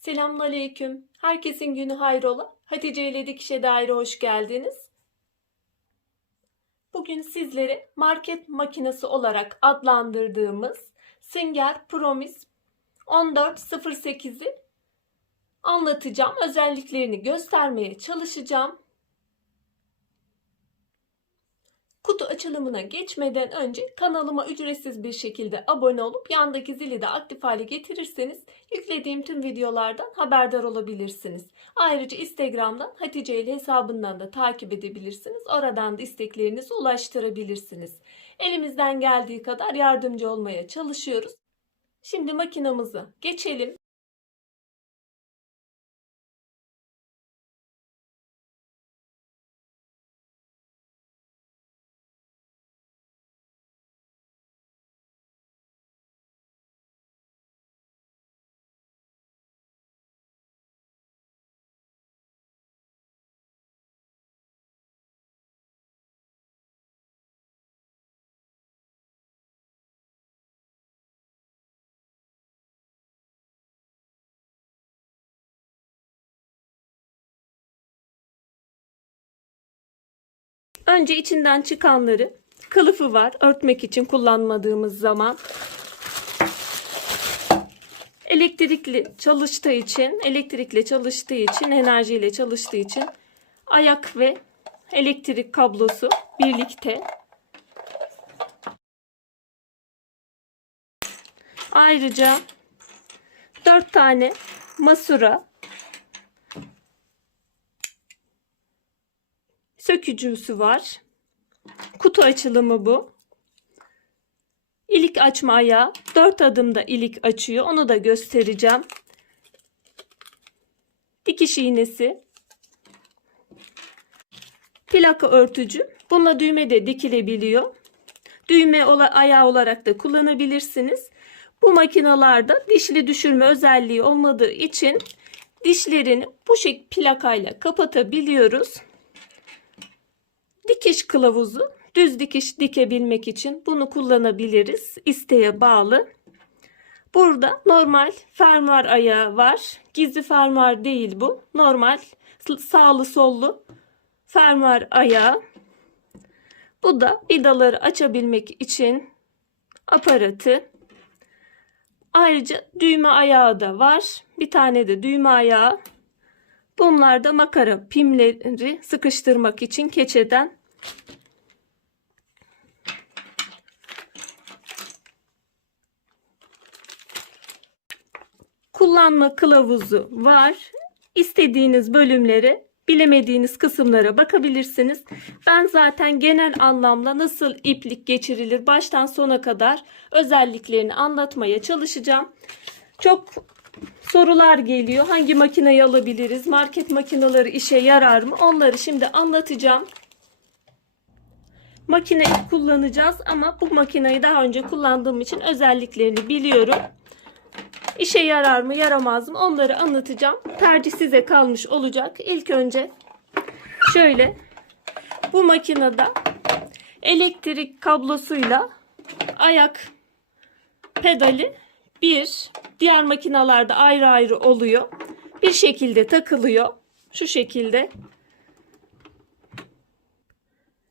Selamünaleyküm. Herkesin günü hayrola. Hatice ile Dikişe Daire hoş geldiniz. Bugün sizlere market makinesi olarak adlandırdığımız Singer Promis 1408'i anlatacağım. Özelliklerini göstermeye çalışacağım. Kutu açılımına geçmeden önce kanalıma ücretsiz bir şekilde abone olup yandaki zili de aktif hale getirirseniz yüklediğim tüm videolardan haberdar olabilirsiniz. Ayrıca Instagram'dan Hatice ile hesabından da takip edebilirsiniz. Oradan da isteklerinizi ulaştırabilirsiniz. Elimizden geldiği kadar yardımcı olmaya çalışıyoruz. Şimdi makinamızı geçelim. Önce içinden çıkanları kılıfı var örtmek için kullanmadığımız zaman. Elektrikli çalıştığı için, elektrikle çalıştığı için, enerjiyle çalıştığı için ayak ve elektrik kablosu birlikte. Ayrıca 4 tane masura sökücüsü var. Kutu açılımı bu. İlik açma ayağı 4 adımda ilik açıyor. Onu da göstereceğim. Dikiş iğnesi. Plaka örtücü. Bununla düğme de dikilebiliyor. Düğme ayağı olarak da kullanabilirsiniz. Bu makinalarda dişli düşürme özelliği olmadığı için dişlerini bu şekilde plakayla kapatabiliyoruz dikiş kılavuzu düz dikiş dikebilmek için bunu kullanabiliriz. İsteğe bağlı. Burada normal fermuar ayağı var. Gizli fermuar değil bu. Normal sağlı sollu fermuar ayağı. Bu da vidaları açabilmek için aparatı. Ayrıca düğme ayağı da var. Bir tane de düğme ayağı. Bunlar da makara pimleri sıkıştırmak için keçeden kullanma kılavuzu var. İstediğiniz bölümleri bilemediğiniz kısımlara bakabilirsiniz. Ben zaten genel anlamda nasıl iplik geçirilir baştan sona kadar özelliklerini anlatmaya çalışacağım. Çok sorular geliyor. Hangi makineyi alabiliriz? Market makineleri işe yarar mı? Onları şimdi anlatacağım. Makineyi kullanacağız ama bu makineyi daha önce kullandığım için özelliklerini biliyorum. İşe yarar mı yaramaz mı onları anlatacağım. Tercih size kalmış olacak. İlk önce şöyle bu makinede elektrik kablosuyla ayak pedali bir diğer makinalarda ayrı ayrı oluyor. Bir şekilde takılıyor. Şu şekilde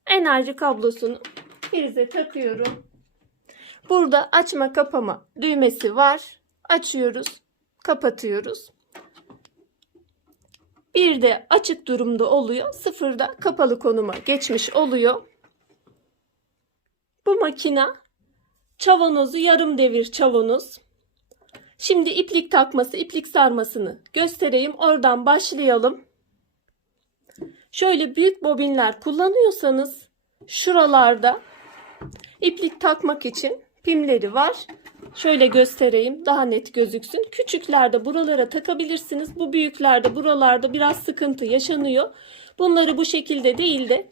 enerji kablosunu prize takıyorum. Burada açma kapama düğmesi var. Açıyoruz, kapatıyoruz. Bir de açık durumda oluyor. Sıfırda kapalı konuma geçmiş oluyor. Bu makina çavanozu yarım devir çavanoz. Şimdi iplik takması, iplik sarmasını göstereyim. Oradan başlayalım. Şöyle büyük bobinler kullanıyorsanız şuralarda iplik takmak için pimleri var. Şöyle göstereyim daha net gözüksün. Küçüklerde buralara takabilirsiniz. Bu büyüklerde buralarda biraz sıkıntı yaşanıyor. Bunları bu şekilde değil de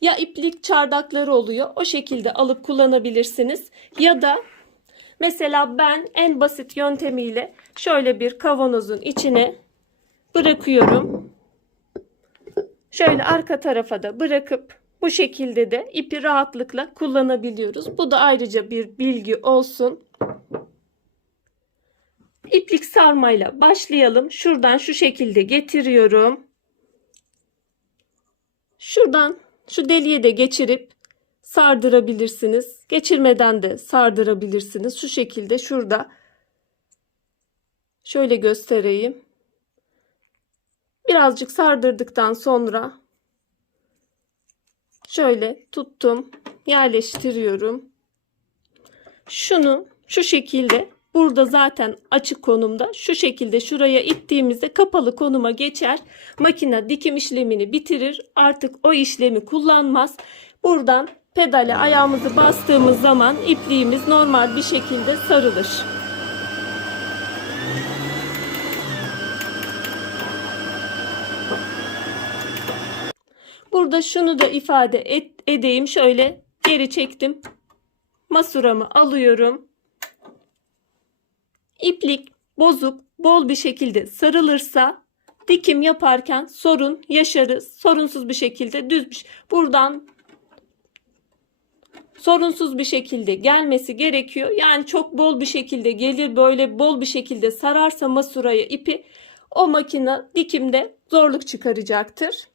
ya iplik çardakları oluyor. O şekilde alıp kullanabilirsiniz. Ya da mesela ben en basit yöntemiyle şöyle bir kavanozun içine bırakıyorum. Şöyle arka tarafa da bırakıp bu şekilde de ipi rahatlıkla kullanabiliyoruz. Bu da ayrıca bir bilgi olsun. iplik sarmayla başlayalım. Şuradan şu şekilde getiriyorum. Şuradan şu deliğe de geçirip sardırabilirsiniz. Geçirmeden de sardırabilirsiniz. Şu şekilde şurada şöyle göstereyim. Birazcık sardırdıktan sonra şöyle tuttum, yerleştiriyorum. Şunu şu şekilde burada zaten açık konumda şu şekilde şuraya ittiğimizde kapalı konuma geçer. Makine dikim işlemini bitirir. Artık o işlemi kullanmaz. Buradan pedale ayağımızı bastığımız zaman ipliğimiz normal bir şekilde sarılır. Burada şunu da ifade et, edeyim. Şöyle geri çektim. Masuramı alıyorum. İplik bozuk, bol bir şekilde sarılırsa dikim yaparken sorun yaşarız. Sorunsuz bir şekilde düz buradan sorunsuz bir şekilde gelmesi gerekiyor. Yani çok bol bir şekilde gelir böyle bol bir şekilde sararsa masuraya ipi o makine dikimde zorluk çıkaracaktır.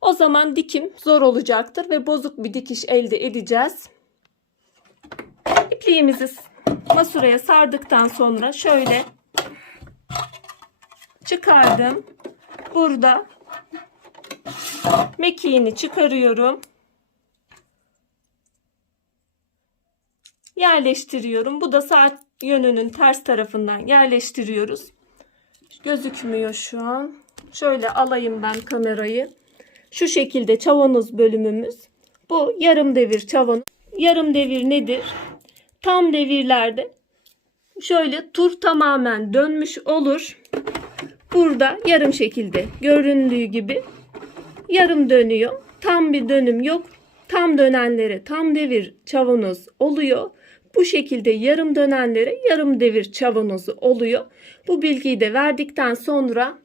O zaman dikim zor olacaktır ve bozuk bir dikiş elde edeceğiz. İpliğimizi masuraya sardıktan sonra şöyle çıkardım. Burada mekiğini çıkarıyorum. Yerleştiriyorum. Bu da saat yönünün ters tarafından yerleştiriyoruz. Gözükmüyor şu an. Şöyle alayım ben kamerayı. Şu şekilde çavanoz bölümümüz. Bu yarım devir çavanoz. Yarım devir nedir? Tam devirlerde şöyle tur tamamen dönmüş olur. Burada yarım şekilde göründüğü gibi yarım dönüyor. Tam bir dönüm yok. Tam dönenlere tam devir çavanoz oluyor. Bu şekilde yarım dönenlere yarım devir çavanozu oluyor. Bu bilgiyi de verdikten sonra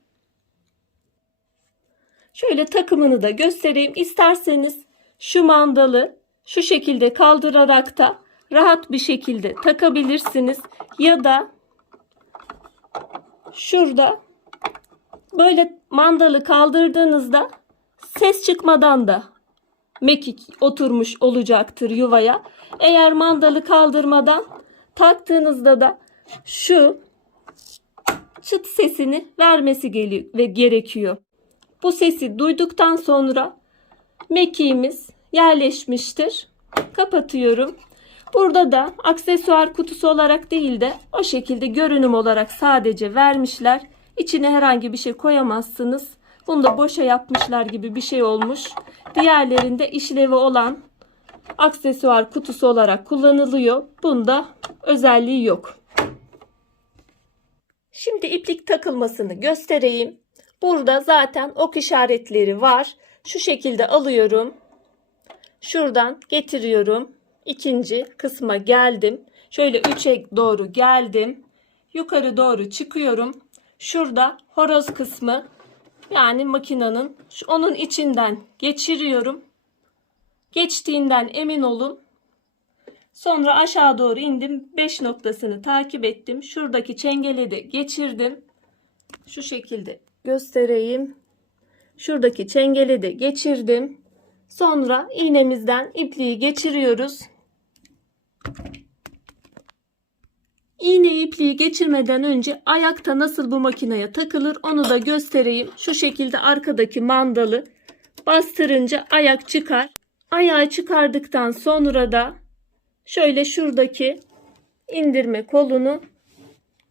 şöyle takımını da göstereyim. İsterseniz şu mandalı şu şekilde kaldırarak da rahat bir şekilde takabilirsiniz. Ya da şurada böyle mandalı kaldırdığınızda ses çıkmadan da mekik oturmuş olacaktır yuvaya. Eğer mandalı kaldırmadan taktığınızda da şu çıt sesini vermesi gerekiyor. Bu sesi duyduktan sonra mekiğimiz yerleşmiştir. Kapatıyorum. Burada da aksesuar kutusu olarak değil de o şekilde görünüm olarak sadece vermişler. İçine herhangi bir şey koyamazsınız. Bunu da boşa yapmışlar gibi bir şey olmuş. Diğerlerinde işlevi olan aksesuar kutusu olarak kullanılıyor. Bunda özelliği yok. Şimdi iplik takılmasını göstereyim. Burada zaten ok işaretleri var. Şu şekilde alıyorum. Şuradan getiriyorum. İkinci kısma geldim. Şöyle 3'e doğru geldim. Yukarı doğru çıkıyorum. Şurada horoz kısmı yani makinenin onun içinden geçiriyorum. Geçtiğinden emin olun. Sonra aşağı doğru indim. 5 noktasını takip ettim. Şuradaki çengeli de geçirdim. Şu şekilde göstereyim. Şuradaki çengeli de geçirdim. Sonra iğnemizden ipliği geçiriyoruz. İğne ipliği geçirmeden önce ayakta nasıl bu makineye takılır onu da göstereyim. Şu şekilde arkadaki mandalı bastırınca ayak çıkar. Ayağı çıkardıktan sonra da şöyle şuradaki indirme kolunu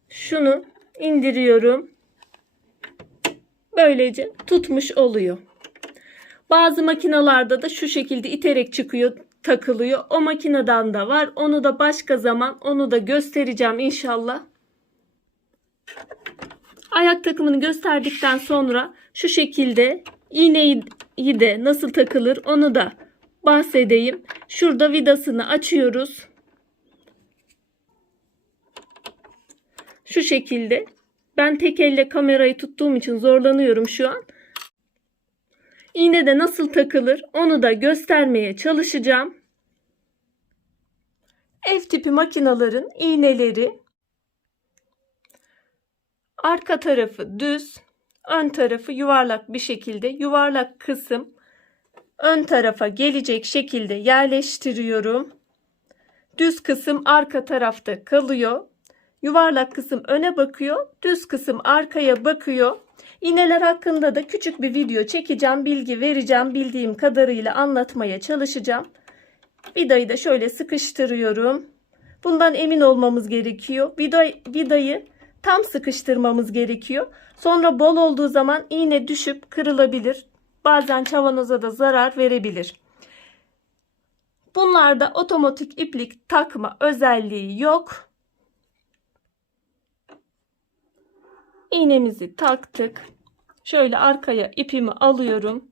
şunu indiriyorum. Böylece tutmuş oluyor. Bazı makinalarda da şu şekilde iterek çıkıyor, takılıyor. O makineden de var. Onu da başka zaman onu da göstereceğim inşallah. Ayak takımını gösterdikten sonra şu şekilde iğneyi de nasıl takılır onu da bahsedeyim. Şurada vidasını açıyoruz. Şu şekilde. Ben tek elle kamerayı tuttuğum için zorlanıyorum şu an. İğne de nasıl takılır onu da göstermeye çalışacağım. Ev tipi makinaların iğneleri Arka tarafı düz, ön tarafı yuvarlak bir şekilde yuvarlak kısım ön tarafa gelecek şekilde yerleştiriyorum. Düz kısım arka tarafta kalıyor. Yuvarlak kısım öne bakıyor, düz kısım arkaya bakıyor. İğneler hakkında da küçük bir video çekeceğim, bilgi vereceğim, bildiğim kadarıyla anlatmaya çalışacağım. Vidayı da şöyle sıkıştırıyorum. Bundan emin olmamız gerekiyor. Vida, vidayı tam sıkıştırmamız gerekiyor. Sonra bol olduğu zaman iğne düşüp kırılabilir. Bazen çavanoza da zarar verebilir. Bunlarda otomatik iplik takma özelliği yok. İğnemizi taktık. Şöyle arkaya ipimi alıyorum.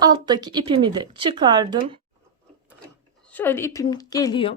Alttaki ipimi de çıkardım. Şöyle ipim geliyor.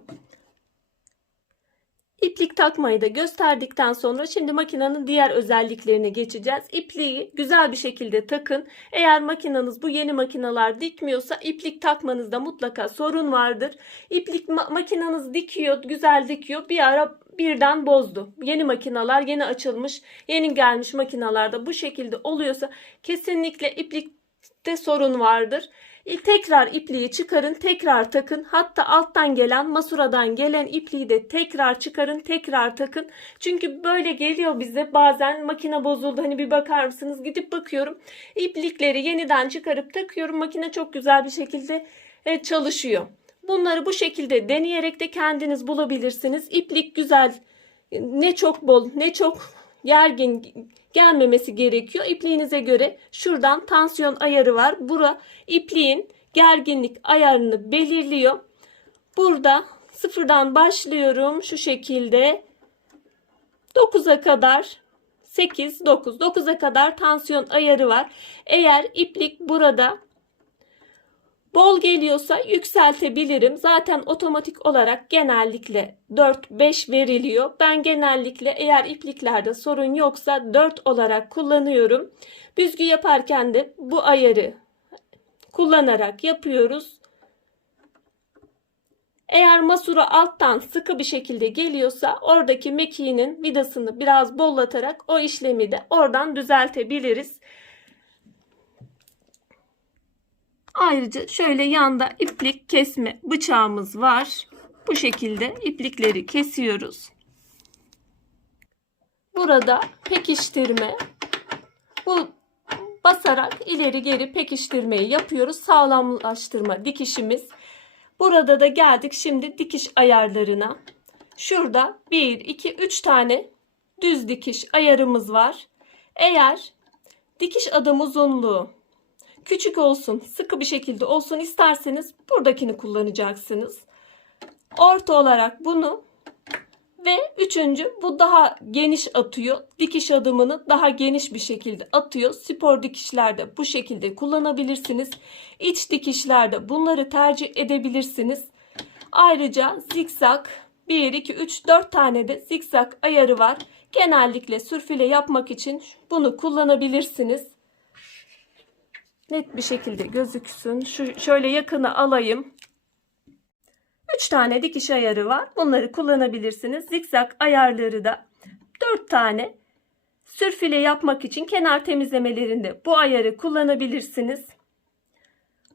İplik takmayı da gösterdikten sonra şimdi makinenin diğer özelliklerine geçeceğiz. İpliği güzel bir şekilde takın. Eğer makineniz bu yeni makineler dikmiyorsa iplik takmanızda mutlaka sorun vardır. İplik ma- makineniz dikiyor, güzel dikiyor. Bir ara birden bozdu. Yeni makineler, yeni açılmış, yeni gelmiş makinalarda bu şekilde oluyorsa kesinlikle iplikte sorun vardır. E, Tekrar ipliği çıkarın, tekrar takın. Hatta alttan gelen, masuradan gelen ipliği de tekrar çıkarın, tekrar takın. Çünkü böyle geliyor bize bazen makine bozuldu. Hani bir bakar mısınız? Gidip bakıyorum. İplikleri yeniden çıkarıp takıyorum. Makine çok güzel bir şekilde e, çalışıyor. Bunları bu şekilde deneyerek de kendiniz bulabilirsiniz. İplik güzel, ne çok bol, ne çok gergin gelmemesi gerekiyor. İpliğinize göre şuradan tansiyon ayarı var. Bura ipliğin gerginlik ayarını belirliyor. Burada sıfırdan başlıyorum şu şekilde 9'a kadar 8 9 9'a kadar tansiyon ayarı var. Eğer iplik burada bol geliyorsa yükseltebilirim. Zaten otomatik olarak genellikle 4-5 veriliyor. Ben genellikle eğer ipliklerde sorun yoksa 4 olarak kullanıyorum. Büzgü yaparken de bu ayarı kullanarak yapıyoruz. Eğer masura alttan sıkı bir şekilde geliyorsa oradaki mekiğinin vidasını biraz bollatarak o işlemi de oradan düzeltebiliriz. Ayrıca şöyle yanda iplik kesme bıçağımız var. Bu şekilde iplikleri kesiyoruz. Burada pekiştirme. Bu basarak ileri geri pekiştirmeyi yapıyoruz. Sağlamlaştırma dikişimiz. Burada da geldik şimdi dikiş ayarlarına. Şurada 1, 2, 3 tane düz dikiş ayarımız var. Eğer dikiş adım uzunluğu küçük olsun, sıkı bir şekilde olsun isterseniz buradakini kullanacaksınız. Orta olarak bunu ve üçüncü bu daha geniş atıyor. Dikiş adımını daha geniş bir şekilde atıyor. Spor dikişlerde bu şekilde kullanabilirsiniz. İç dikişlerde bunları tercih edebilirsiniz. Ayrıca zikzak 1, 2, 3, 4 tane de zikzak ayarı var. Genellikle sürfile yapmak için bunu kullanabilirsiniz net bir şekilde gözüksün. Şu şöyle yakını alayım. 3 tane dikiş ayarı var. Bunları kullanabilirsiniz. Zikzak ayarları da 4 tane. Sürfile yapmak için kenar temizlemelerinde bu ayarı kullanabilirsiniz.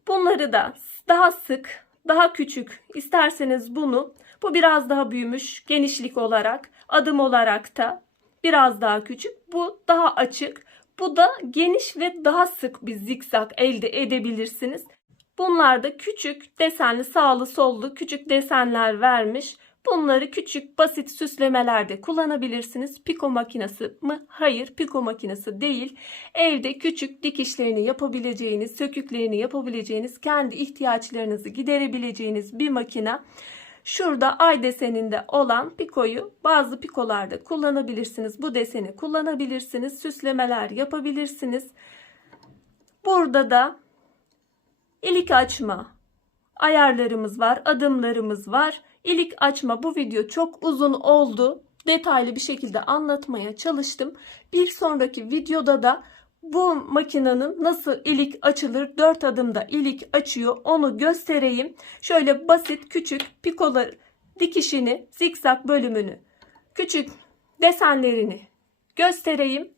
Bunları da daha sık, daha küçük isterseniz bunu bu biraz daha büyümüş genişlik olarak, adım olarak da biraz daha küçük. Bu daha açık. Bu da geniş ve daha sık bir zikzak elde edebilirsiniz. Bunlar da küçük desenli sağlı sollu küçük desenler vermiş. Bunları küçük basit süslemelerde kullanabilirsiniz. Piko makinesi mi? Hayır, piko makinesi değil. Evde küçük dikişlerini yapabileceğiniz, söküklerini yapabileceğiniz, kendi ihtiyaçlarınızı giderebileceğiniz bir makine. Şurada ay deseninde olan pikoyu bazı pikolarda kullanabilirsiniz. Bu deseni kullanabilirsiniz. Süslemeler yapabilirsiniz. Burada da ilik açma ayarlarımız var. Adımlarımız var. İlik açma bu video çok uzun oldu. Detaylı bir şekilde anlatmaya çalıştım. Bir sonraki videoda da bu makinenin nasıl ilik açılır 4 adımda ilik açıyor onu göstereyim. Şöyle basit küçük pikolar dikişini zikzak bölümünü küçük desenlerini göstereyim.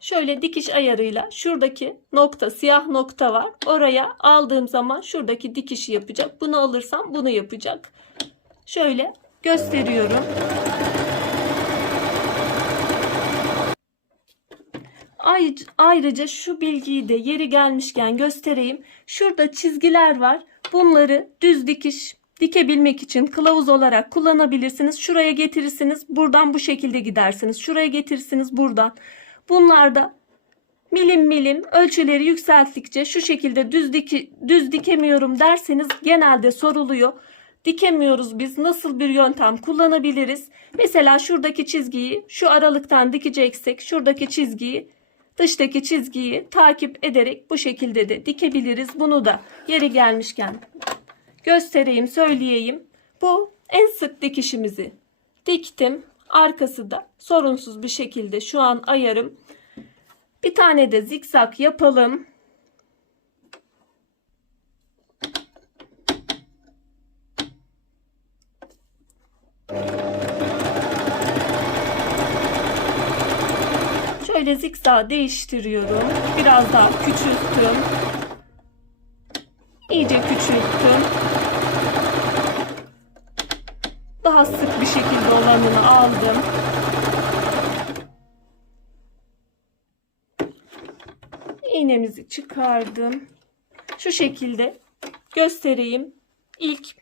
Şöyle dikiş ayarıyla şuradaki nokta siyah nokta var. Oraya aldığım zaman şuradaki dikişi yapacak. Bunu alırsam bunu yapacak. Şöyle gösteriyorum. Ayrıca şu bilgiyi de yeri gelmişken göstereyim. Şurada çizgiler var. Bunları düz dikiş dikebilmek için kılavuz olarak kullanabilirsiniz. Şuraya getirirsiniz. Buradan bu şekilde gidersiniz. Şuraya getirirsiniz buradan. Bunlarda milim milim ölçüleri yükselttikçe şu şekilde düz diki, düz dikemiyorum derseniz genelde soruluyor. Dikemiyoruz biz nasıl bir yöntem kullanabiliriz? Mesela şuradaki çizgiyi şu aralıktan dikeceksek şuradaki çizgiyi dıştaki çizgiyi takip ederek bu şekilde de dikebiliriz. Bunu da yeri gelmişken göstereyim, söyleyeyim. Bu en sık dikişimizi diktim. Arkası da sorunsuz bir şekilde şu an ayarım. Bir tane de zikzak yapalım. Şöyle zikzak değiştiriyorum. Biraz daha küçülttüm. İyice küçülttüm. Daha sık bir şekilde olanını aldım. İğnemizi çıkardım. Şu şekilde göstereyim. İlk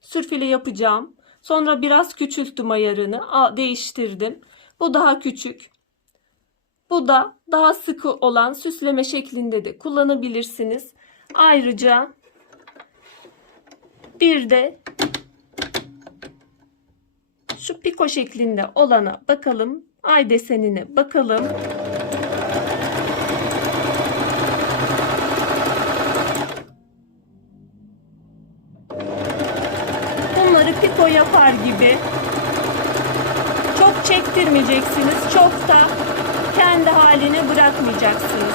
sürfile yapacağım. Sonra biraz küçülttüm ayarını. Değiştirdim. Bu daha küçük. Bu da daha sıkı olan süsleme şeklinde de kullanabilirsiniz. Ayrıca bir de şu piko şeklinde olana bakalım. Ay desenine bakalım. Bunları piko yapar gibi çok çektirmeyeceksiniz. Çok da bırakmayacaksınız.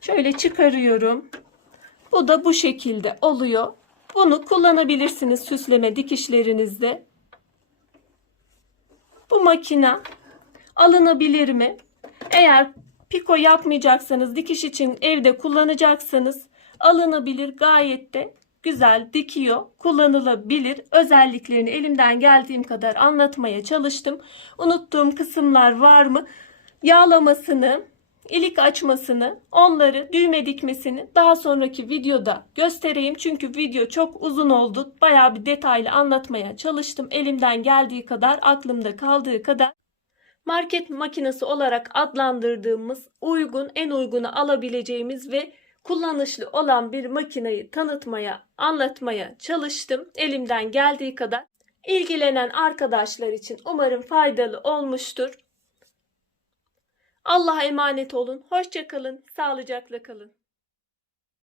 Şöyle çıkarıyorum. Bu da bu şekilde oluyor. Bunu kullanabilirsiniz süsleme dikişlerinizde. Bu makina alınabilir mi? Eğer piko yapmayacaksanız, dikiş için evde kullanacaksanız alınabilir. Gayet de güzel dikiyor, kullanılabilir. Özelliklerini elimden geldiğim kadar anlatmaya çalıştım. Unuttuğum kısımlar var mı? Yağlamasını, ilik açmasını, onları düğme dikmesini daha sonraki videoda göstereyim. Çünkü video çok uzun oldu. Bayağı bir detaylı anlatmaya çalıştım. Elimden geldiği kadar, aklımda kaldığı kadar market makinesi olarak adlandırdığımız uygun, en uygunu alabileceğimiz ve kullanışlı olan bir makineyi tanıtmaya, anlatmaya çalıştım. Elimden geldiği kadar. İlgilenen arkadaşlar için umarım faydalı olmuştur. Allah'a emanet olun. Hoşça kalın. Sağlıcakla kalın.